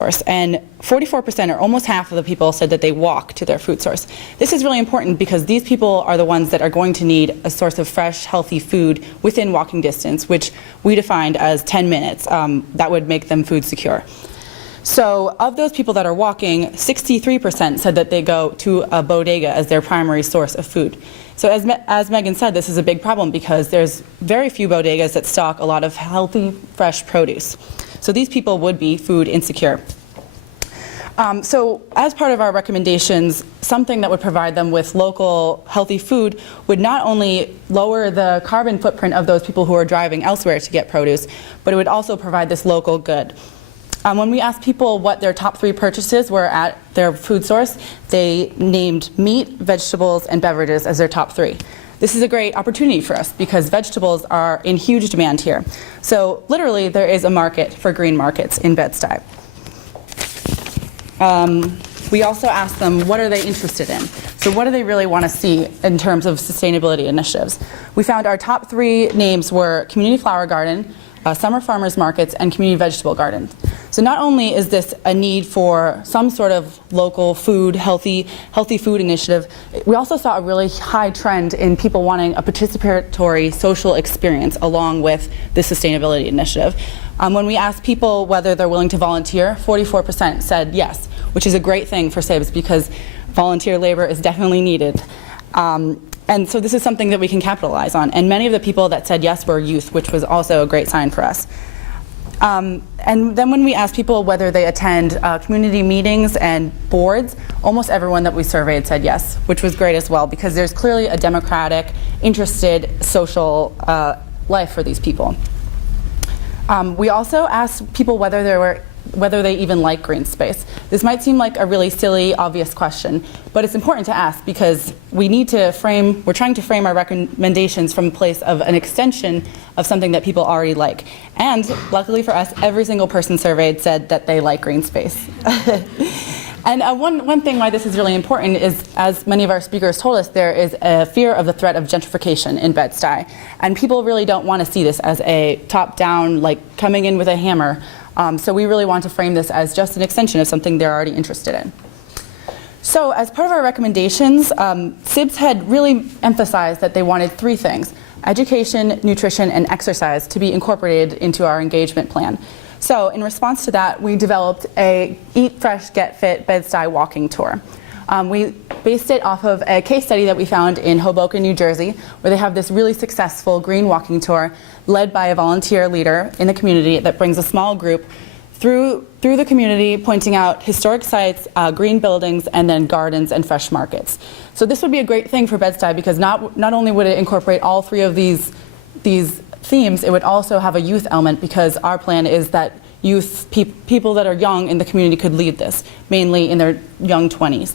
source, and 44%, or almost half of the people, said that they walk to their food source. This is really important because these people are the ones that are going to need a source of fresh, healthy food within walking distance, which we defined as 10 minutes. That would make them food secure. So of those people that are walking, 63% said that they go to a bodega as their primary source of food. So as Megan said, this is a big problem because there's very few bodegas that stock a lot of healthy, fresh produce. So these people would be food insecure. So as part of our recommendations, something that would provide them with local healthy food would not only lower the carbon footprint of those people who are driving elsewhere to get produce, but it would also provide this local good. When we asked people what their top 3 purchases were at their food source, they named meat, vegetables, and beverages as their top 3. This is a great opportunity for us because vegetables are in huge demand here. So literally there is a market for green markets in Bedstuy. We also asked them what are they interested in. So what do they really want to see in terms of sustainability initiatives? We found our top 3 names were community flower garden, summer farmers markets, and community vegetable gardens. So not only is this a need for some sort of local food, healthy food initiative, we also saw a really high trend in people wanting a participatory social experience along with the sustainability initiative. When we asked people whether they're willing to volunteer, 44% said yes, which is a great thing for SIBS because volunteer labor is definitely needed. And so this is something that we can capitalize on. And many of the people that said yes were youth, which was also a great sign for us. And then when we asked people whether they attend community meetings and boards, almost everyone that we surveyed said yes, which was great as well because there's clearly a democratic, interested social life for these people. We also asked people whether they even like green space. This might seem like a really silly, obvious question, but it's important to ask because we're trying to frame our recommendations from a place of an extension of something that people already like. And luckily for us, every single person surveyed said that they like green space. And one thing why this is really important is, as many of our speakers told us, there is a fear of the threat of gentrification in Bedstuy. And people really don't want to see this as a top-down, like coming in with a hammer. So we really want to frame this as just an extension of something they're already interested in. So as part of our recommendations, SIBS had really emphasized that they wanted 3 things: education, nutrition, and exercise to be incorporated into our engagement plan. So in response to that, we developed a Eat Fresh, Get Fit Bedstuy walking tour. We based it off of a case study that we found in Hoboken, New Jersey, where they have this really successful green walking tour led by a volunteer leader in the community that brings a small group through the community, pointing out historic sites, green buildings, and then gardens and fresh markets. So this would be a great thing for Bedstuy because not only would it incorporate all 3 of these themes, it would also have a youth element because our plan is that people that are young in the community could lead this, mainly in their young 20s.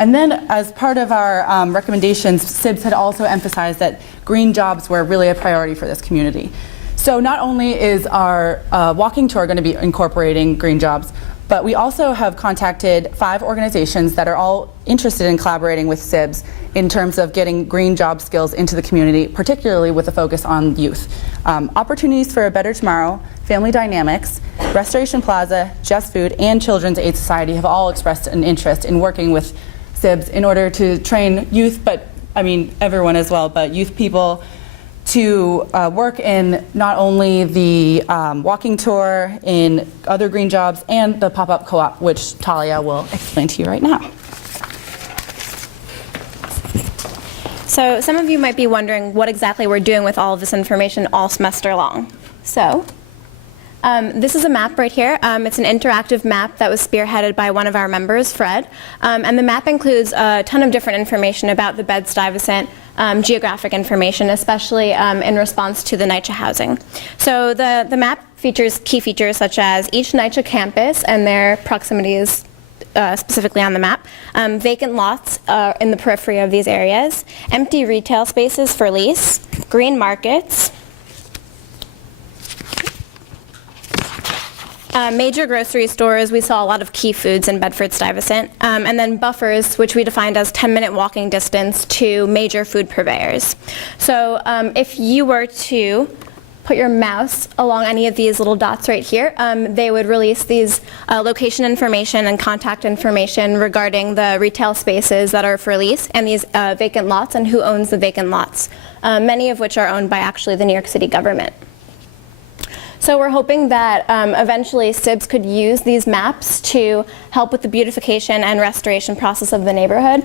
And then as part of our recommendations, SIBS had also emphasized that green jobs were really a priority for this community. So not only is our walking tour going to be incorporating green jobs, but we also have contacted 5 organizations that are all interested in collaborating with SIBS in terms of getting green job skills into the community, particularly with a focus on youth. Opportunities for a Better Tomorrow, Family Dynamics, Restoration Plaza, Just Food, and Children's Aid Society have all expressed an interest in working with SIBS in order to train youth, but I mean everyone as well, but youth people to work in not only the walking tour, in other green jobs, and the pop-up co-op, which Talia will explain to you right now. So some of you might be wondering what exactly we're doing with all of this information all semester long. So this is a map right here. It's an interactive map that was spearheaded by one of our members, Fred. And the map includes a ton of different information about the Bed-Stuyvesant geographic information, especially in response to the NYCHA housing. So the map features key features such as each NYCHA campus and their proximities specifically on the map, vacant lots in the periphery of these areas, empty retail spaces for lease, green markets, major grocery stores. We saw a lot of key foods in Bedford-Stuyvesant, and then buffers, which we defined as 10-minute walking distance to major food purveyors. So if you were to put your mouse along any of these little dots right here, they would release these location information and contact information regarding the retail spaces that are for lease and these vacant lots and who owns the vacant lots, many of which are owned by actually the New York City government. So we're hoping that eventually SIBS could use these maps to help with the beautification and restoration process of the neighborhood.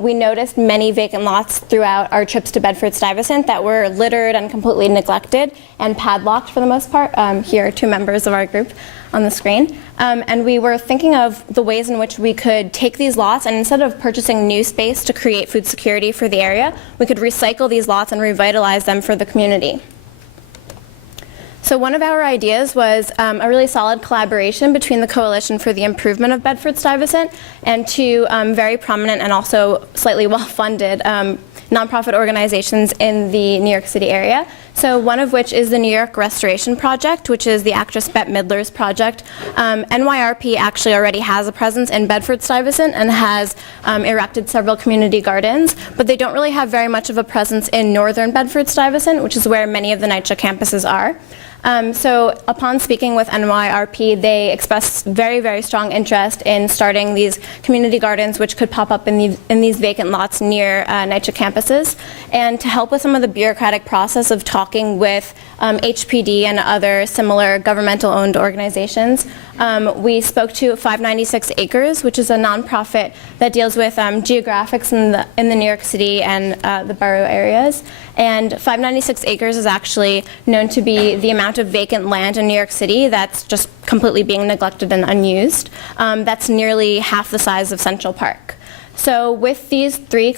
We noticed many vacant lots throughout our trips to Bedford-Stuyvesant that were littered and completely neglected and padlocked for the most part. Here are two members of our group on the screen. And we were thinking of the ways in which we could take these lots and instead of purchasing new space to create food security for the area, we could recycle these lots and revitalize them for the community. So one of our ideas was a really solid collaboration between the Coalition for the Improvement of Bedford-Stuyvesant and two very prominent and also slightly well-funded nonprofit organizations in the New York City area. So one of which is the New York Restoration Project, which is the actress Bette Midler's project. NYRP actually already has a presence in Bedford-Stuyvesant and has erected several community gardens, but they don't really have very much of a presence in northern Bedford-Stuyvesant, which is where many of the NYCHA campuses are. So upon speaking with NYRP, they expressed very, very strong interest in starting these community gardens which could pop up in these vacant lots near NYCHA campuses. And to help with some of the bureaucratic process of talking with HPD and other similar governmental-owned organizations, we spoke to 596 Acres, which is a nonprofit that deals with geographics in the New York City and the borough areas. And 596 Acres is actually known to be the amount of vacant land in New York City that's just completely being neglected and unused. That's nearly half the size of Central Park. So with these three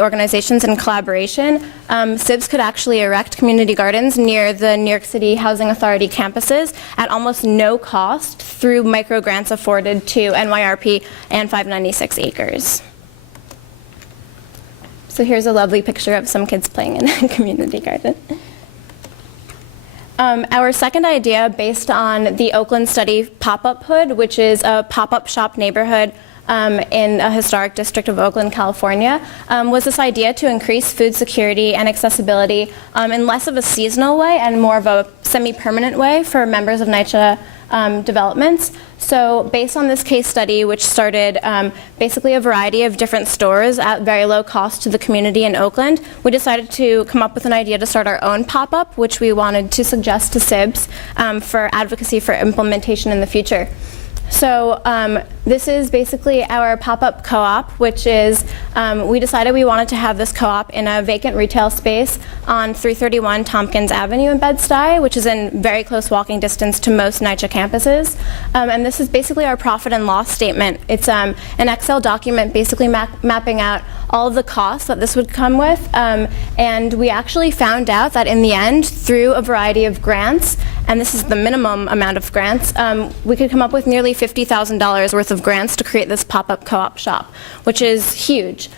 organizations in collaboration, SIBS could actually erect community gardens near the New York City Housing Authority campuses at almost no cost through micro grants afforded to NYRP and 596 Acres. So here's a lovely picture of some kids playing in a community garden. Our second idea, based on the Oakland study Pop-Up Hood, which is a pop-up shop neighborhood in a historic district of Oakland, California, was this idea to increase food security and accessibility in less of a seasonal way and more of a semi-permanent way for members of NYCHA developments. So based on this case study, which started basically a variety of different stores at very low cost to the community in Oakland, we decided to come up with an idea to start our own pop-up, which we wanted to suggest to SIBS for advocacy for implementation in the future. So this is basically our pop-up co-op, which is, we decided we wanted to have this co-op in a vacant retail space on 331 Tompkins Avenue in Bedstuy, which is in very close walking distance to most NYCHA campuses. And this is basically our profit and loss statement. It's an Excel document basically mapping out all of the costs that this would come with. And we actually found out that in the end, through a variety of grants, and this is the minimum amount of grants, we could come up with nearly $50,000 worth of grants to create this pop-up co-op shop, which is huge.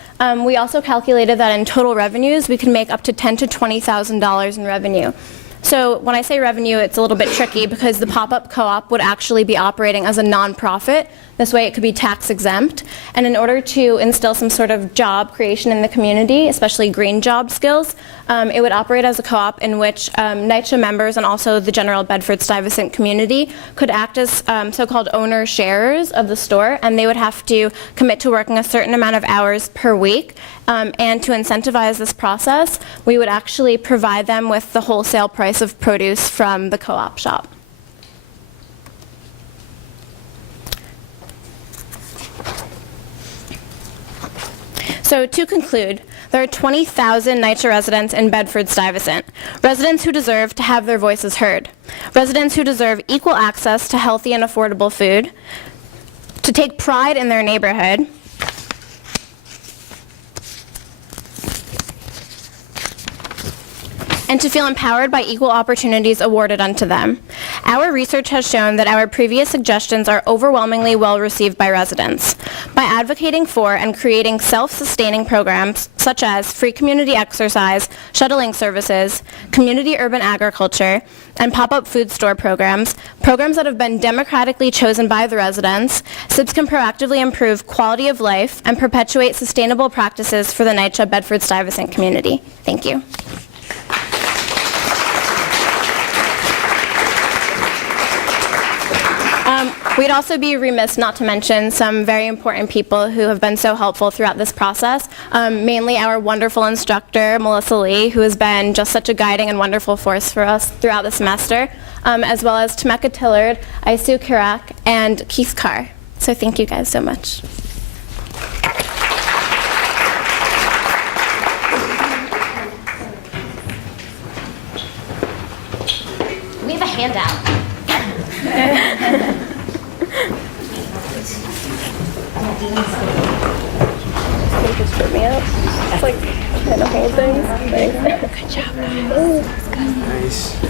We also calculated that in total revenues, we could make up to $10,000 to $20,000 in revenue. So when I say revenue, it's a little bit tricky because the pop-up co-op would actually be operating as a nonprofit. This way it could be tax exempt. And in order to instill some sort of job creation in the community, especially green job skills, it would operate as a co-op in which NYCHA members and also the general Bedford-Stuyvesant community could act as so-called owner-sharers of the store, and they would have to commit to working a certain amount of hours per week. And to incentivize this process, we would actually provide them with the wholesale price of produce from the co-op shop. So to conclude, there are 20,000 NYCHA residents in Bedford-Stuyvesant, residents who deserve to have their voices heard, residents who deserve equal access to healthy and affordable food, to take pride in their neighborhood, and to feel empowered by equal opportunities awarded unto them. Our research has shown that our previous suggestions are overwhelmingly well received by residents. By advocating for and creating self-sustaining programs such as free community exercise, shuttling services, community urban agriculture, and pop-up food store programs that have been democratically chosen by the residents, SIBS can proactively improve quality of life and perpetuate sustainable practices for the NYCHA Bedford-Stuyvesant community. Thank you. We'd also be remiss not to mention some very important people who have been so helpful throughout this process, mainly our wonderful instructor, Melissa Lee, who has been just such a guiding and wonderful force for us throughout the semester, as well as Tameka Tillard, Isu Kirak, and Keith Carr. So thank you guys so much. We have a handout. It's like kind of whole thing. Good job, guys. Nice.